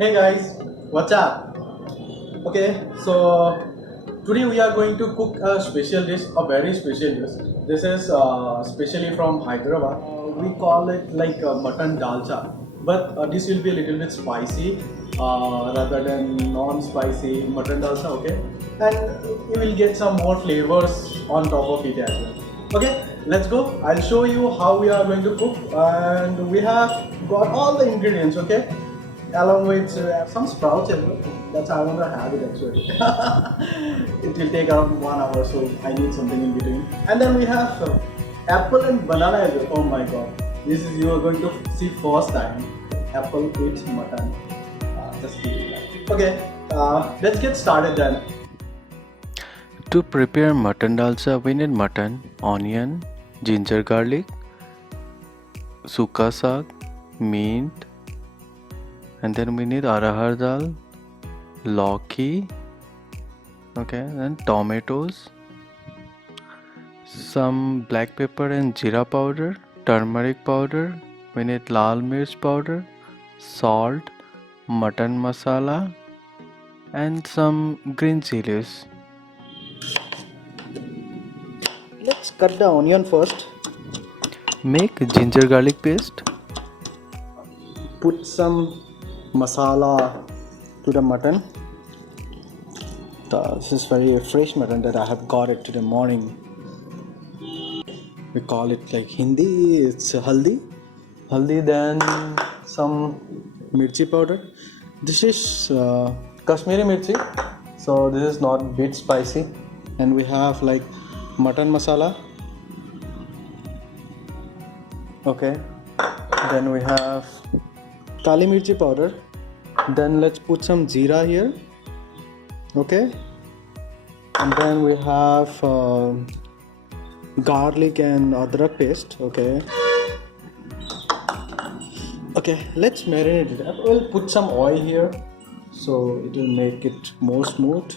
Hey guys, what's up? Okay, so today we are going to cook a special dish, a very special dish. This is specially from Hyderabad. We call it like mutton dalcha, but this will be a little bit spicy rather than non-spicy mutton dalcha. Okay, and you will get some more flavors on top of it as well. Okay, let's go. I'll show you how we are going to cook, and we have got all the ingredients. Okay, along with some sprouts as well. That's how I want to have it actually. It will take around 1 hour, so I need something in between. And then we have apple and banana as well. Oh my god, this is you are going to see first time apple with mutton. Just kidding. Okay, let's get started then. To prepare mutton dalcha, we need mutton, onion, ginger garlic, suka saag, mint, and then we need arahar dal, lauki, okay, and tomatoes, some black pepper and jeera powder, turmeric powder, we need lal mirch powder, salt, mutton masala, and some green chilies. Let's cut the onion first. Make ginger garlic paste. Put some masala to the mutton. This is very fresh mutton that I have got it today morning. We call it like Hindi, it's haldi. Haldi, then some mirchi powder. This is Kashmiri mirchi, so this is not bit spicy. And we have like mutton masala. Okay, then we have kali mirchi powder. Then let's put some jeera here. Okay, and then we have garlic and adrak paste. Okay, let's marinate it. We'll put some oil here so it will make it more smooth.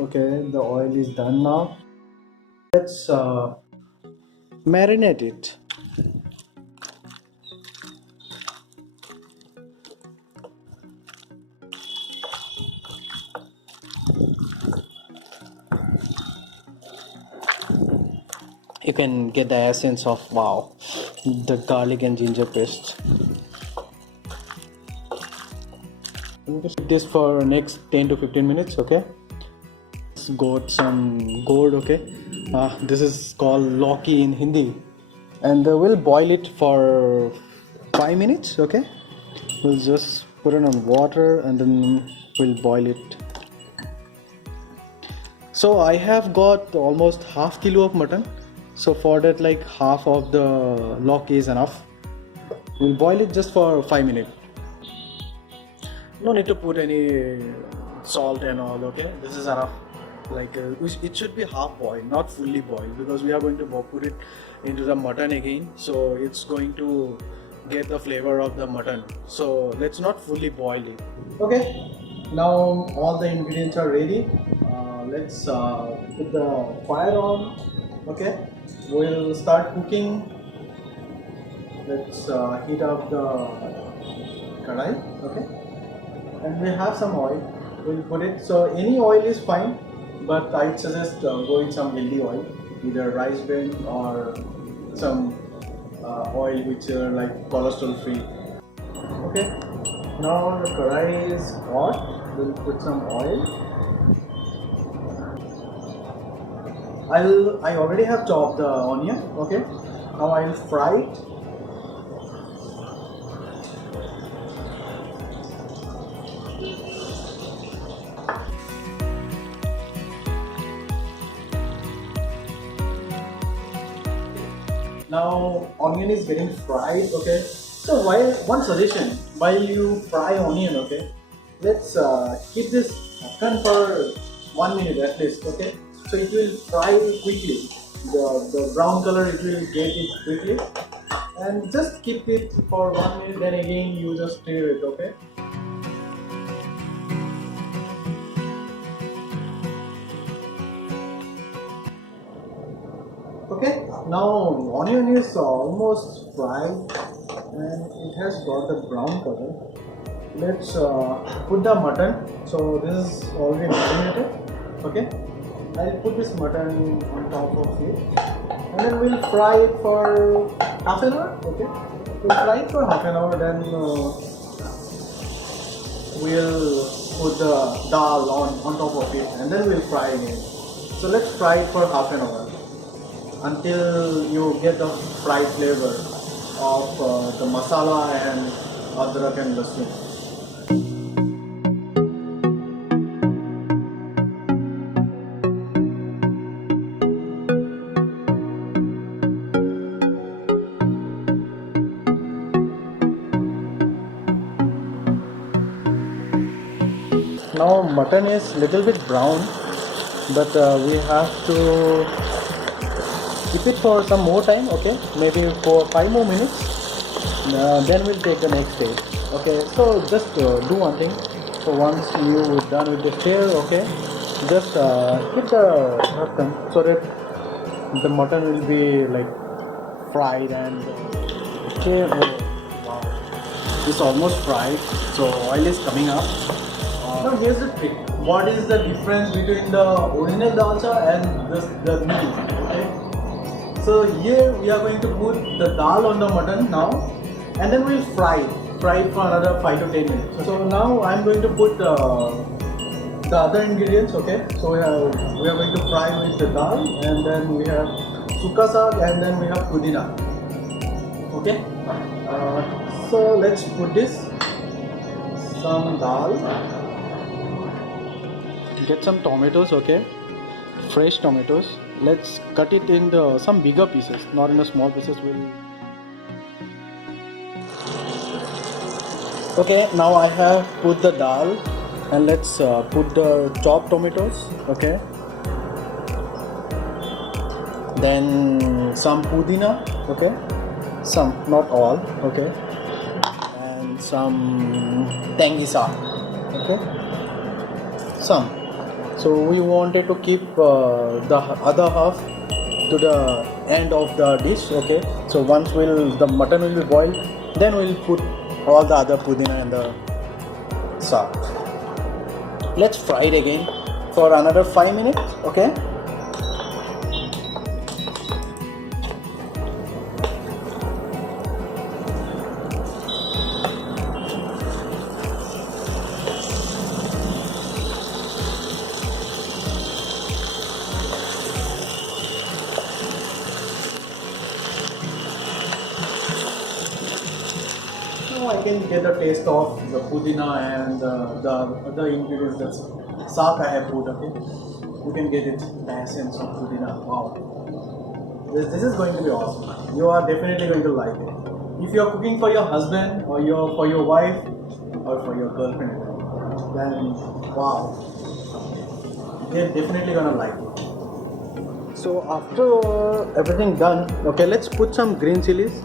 Okay, the oil is done now. Let's marinate it. You can get the essence of the garlic and ginger paste. Just keep this for next 10 to 15 minutes. Okay, got some gourd. Okay, this is called lauki in Hindi, and we'll boil it for 5 minutes. Okay, we'll just put it on water and then we'll boil it. So I have got almost half kilo of mutton, so for that like half of the lauki is enough. We'll boil it just for 5 minutes. No need to put any salt and all. Okay, this is enough. Like it should be half boiled, not fully boiled, because we are going to put it into the mutton again, so it's going to get the flavor of the mutton. So let's not fully boil it. Okay, now all the ingredients are ready. Let's put the fire on. Okay, we'll start cooking. Let's heat up the kadai. Okay, and we have some oil. We'll put it, so any oil is fine, but I'd suggest go with some healthy oil, either rice bran or some oil which are like cholesterol free. Okay, now the kadai is hot. We'll put some oil. I already have chopped the onion. Okay, now I'll fry it. Now onion is getting fried. Okay, so one suggestion, while you fry onion, okay, let's keep this open for 1 minute at least. Okay, so it will fry quickly. The brown color, it will get it quickly, and just keep it for 1 minute, then again you just stir it. Okay, now onion is almost fried, and it has got the brown color. Let's put the mutton. So this is already marinated. Okay, I'll put this mutton on top of it, and then we'll fry it for half an hour. Okay, we'll fry it for half an hour. Then we'll put the dal on top of it, and then we'll fry again. So let's fry it for half an hour until you get the fried flavor of the masala and adrak and lasun. Now mutton is little bit brown, but we have to keep it for some more time. Okay, maybe for 5 more minutes. Then we'll take the next stage. Okay, so just do one thing. So once you're done with the stir, okay, just keep the ढक्कन so that the mutton will be like fried and okay. Oh, wow, it's almost fried, so oil is coming up. Now here's the trick. What is the difference between the original dalcha and the new? Okay. So here we are going to put the dal on the mutton now, and then we'll fry it for another 5 to 10 minutes. So now I'm going to put the other ingredients. Okay. So we are going to fry with the dal, and then we have suka saag, and then we have pudina. Okay. So let's put this some dal. Get some tomatoes, okay, fresh tomatoes. Let's cut it in some bigger pieces, not in the small pieces. Okay, now I have put the dal, and let's put the chopped tomatoes, okay, then some pudina, okay, some, not all, okay, and some tangy saag, okay, some. So we wanted to keep the other half to the end of the dish. Okay. So once the mutton will be boiled, then we'll put all the other pudina and the saag. Let's fry it again for another 5 minutes. Okay. I can get a taste of the pudina and the other ingredients. That's saag I have put. Okay, you can get it, the essence of pudina. Wow, this is going to be awesome. You are definitely going to like it. If you are cooking for your husband or for your wife or for your girlfriend, then wow, they're definitely gonna like it. So after everything done, okay, let's put some green chilies.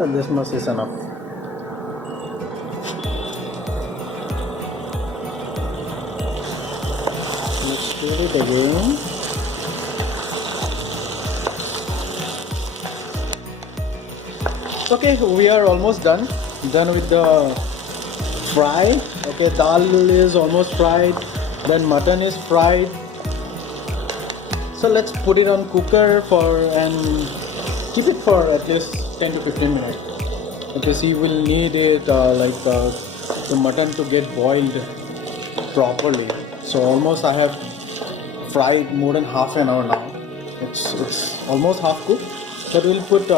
And this much is enough. Let's stir it again. Okay, we are almost done with the fry. Okay, dal is almost fried, then mutton is fried. So let's put it on cooker and keep it for at least 10 to 15 minutes, because you will need it the mutton to get boiled properly. So almost I have fried more than half an hour now. It's almost half cooked, but we'll put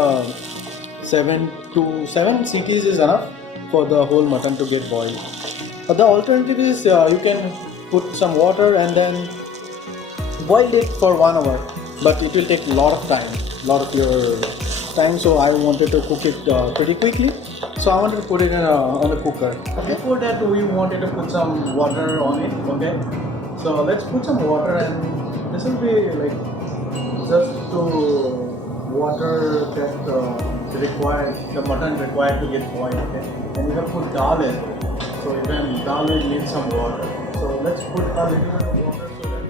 7 CTs is enough for the whole mutton to get boiled. The alternative is you can put some water and then boil it for 1 hour, but it will take a lot of your time. So I wanted to cook it pretty quickly, so I wanted to put it on the cooker. Before that, we wanted to put some water on it. Okay, so let's put some water, and this will be like just to water that the mutton required to get boiled. Okay, and we have put dal as well. So even dal will need some water. So let's put a little bit of water so that.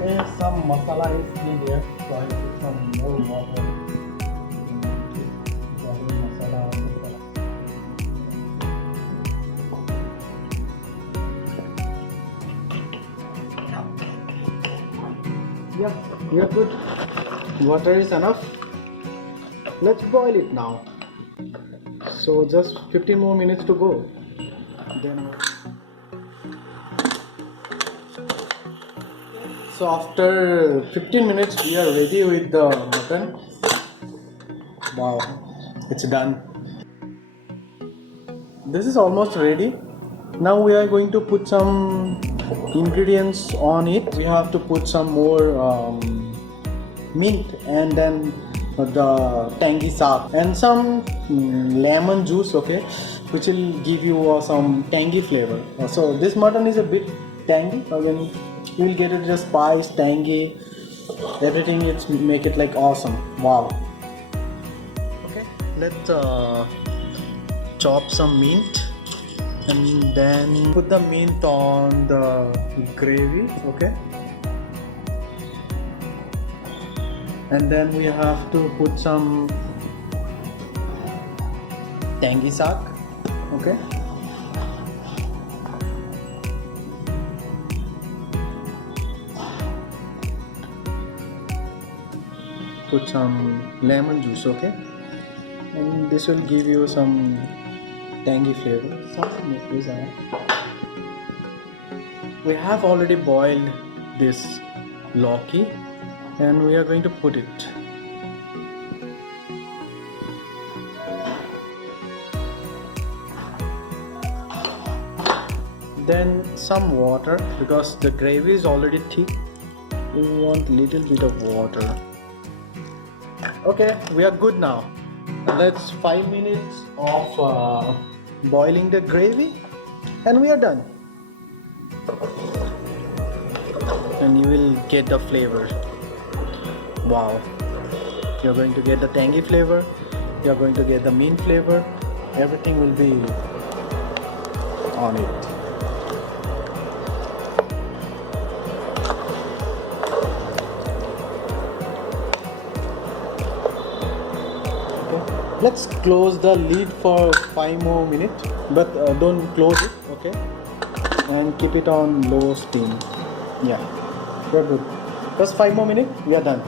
Okay, some masala is needed, so I put some more water. Yeah, we are good. Water is enough. Let's boil it now. So just 15 more minutes to go. Then. So after 15 minutes we are ready with the mutton. Wow, it's done. This is almost ready. Now we are going to put some ingredients on it. We have to put some more mint and then the tangy sap and some lemon juice, okay, which will give you some tangy flavor. So this mutton is a bit tangy. Again, you will get it just spice, tangy, everything. It's make it like awesome. Wow. Okay, let's chop some mint and then put the mint on the gravy. Okay, and then we have to put some tangy sak. Okay, put some lemon juice. Okay, and this will give you some tangy flavor. We have already boiled this loki and we are going to put it. Then some water, because the gravy is already thick. We want little bit of water. Okay, we are good now. Let's 5 minutes of boiling the gravy and we are done. And you will get the flavor. Wow, you're going to get the tangy flavor, you're going to get the mint flavor, everything will be on it. Okay, let's close the lid for 5 more minutes, but don't close it, okay, and keep it on low steam. Yeah, we're good. Just 5 more minutes, we are done.